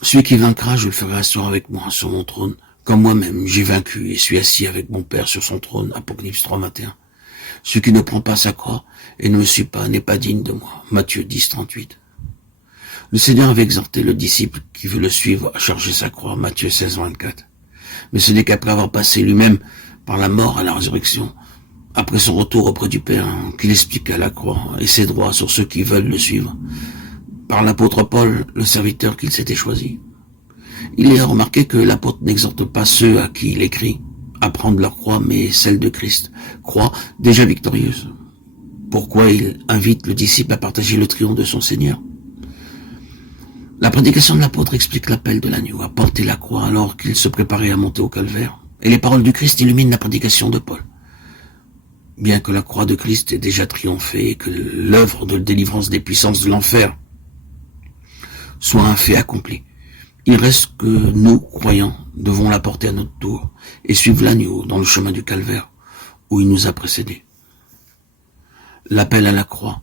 Celui qui vaincra, je le ferai asseoir avec moi sur mon trône, comme moi-même j'ai vaincu et suis assis avec mon Père sur son trône. Apocalypse 3, 21. Celui qui ne prend pas sa croix et ne me suit pas n'est pas digne de moi. Matthieu 10, 38. Le Seigneur avait exhorté le disciple qui veut le suivre à charger sa croix. Matthieu 16, 24. Mais ce n'est qu'après avoir passé lui-même par la mort à la résurrection, après son retour auprès du Père, qu'il expliqua la croix et ses droits sur ceux qui veulent le suivre. Par l'apôtre Paul, le serviteur qu'il s'était choisi. Il est remarqué que l'apôtre n'exhorte pas ceux à qui il écrit à prendre leur croix, mais celle de Christ, croix déjà victorieuse. Pourquoi il invite le disciple à partager le triomphe de son Seigneur? La prédication de l'apôtre explique l'appel de l'agneau à porter la croix alors qu'il se préparait à monter au calvaire. Et les paroles du Christ illuminent la prédication de Paul. Bien que la croix de Christ ait déjà triomphé et que l'œuvre de délivrance des puissances de l'enfer soit un fait accompli, il reste que nous, croyants, devons la porter à notre tour et suivre l'agneau dans le chemin du calvaire où il nous a précédés. L'appel à la croix,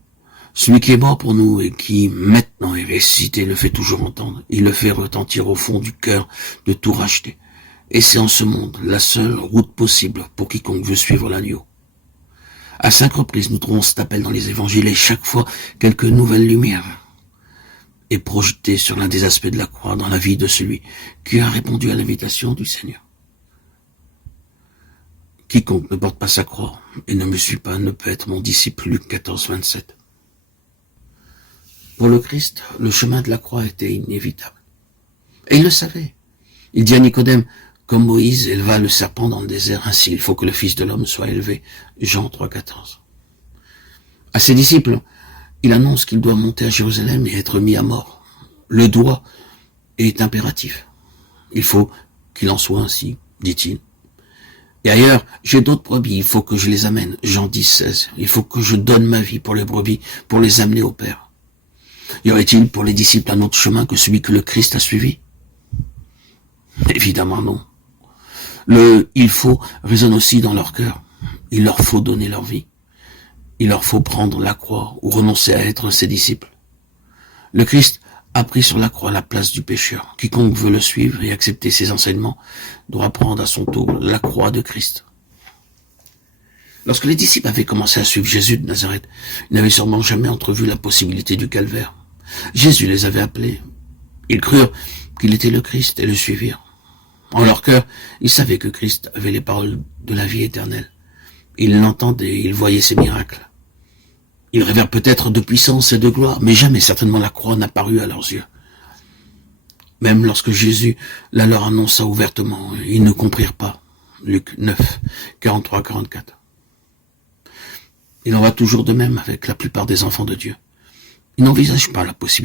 celui qui est mort pour nous et qui maintenant est ressuscité, le fait toujours entendre. Il le fait retentir au fond du cœur de tout racheter. Et c'est en ce monde la seule route possible pour quiconque veut suivre l'agneau. À 5 reprises, nous trouvons cet appel dans les évangiles et chaque fois, quelques nouvelles lumières est projetée sur l'un des aspects de la croix dans la vie de celui qui a répondu à l'invitation du Seigneur. Quiconque ne porte pas sa croix et ne me suit pas ne peut être mon disciple. Luc 14, 27. Pour le Christ, le chemin de la croix était inévitable. Et il le savait. Il dit à Nicodème, comme Moïse éleva le serpent dans le désert, ainsi il faut que le Fils de l'homme soit élevé. Jean 3, 14. À ses disciples, il annonce qu'il doit monter à Jérusalem et être mis à mort. Le doigt est impératif. Il faut qu'il en soit ainsi, dit-il. Et ailleurs, j'ai d'autres brebis, il faut que je les amène. Jean 10, 16. Il faut que je donne ma vie pour les brebis, pour les amener au Père. Y aurait-il pour les disciples un autre chemin que celui que le Christ a suivi? Évidemment non. Le « il faut » résonne aussi dans leur cœur. Il leur faut donner leur vie. Il leur faut prendre la croix ou renoncer à être ses disciples. Le Christ a pris sur la croix la place du pécheur. Quiconque veut le suivre et accepter ses enseignements doit prendre à son tour la croix de Christ. Lorsque les disciples avaient commencé à suivre Jésus de Nazareth, ils n'avaient sûrement jamais entrevu la possibilité du calvaire. Jésus les avait appelés. Ils crurent qu'il était le Christ et le suivirent. En leur cœur, ils savaient que Christ avait les paroles de la vie éternelle. Ils l'entendaient, ils voyaient ses miracles. Ils rêvèrent peut-être de puissance et de gloire, mais jamais certainement la croix n'apparut à leurs yeux. Même lorsque Jésus la leur annonça ouvertement, ils ne comprirent pas. Luc 9, 43-44. Il en va toujours de même avec la plupart des enfants de Dieu. Ils n'envisagent pas la possibilité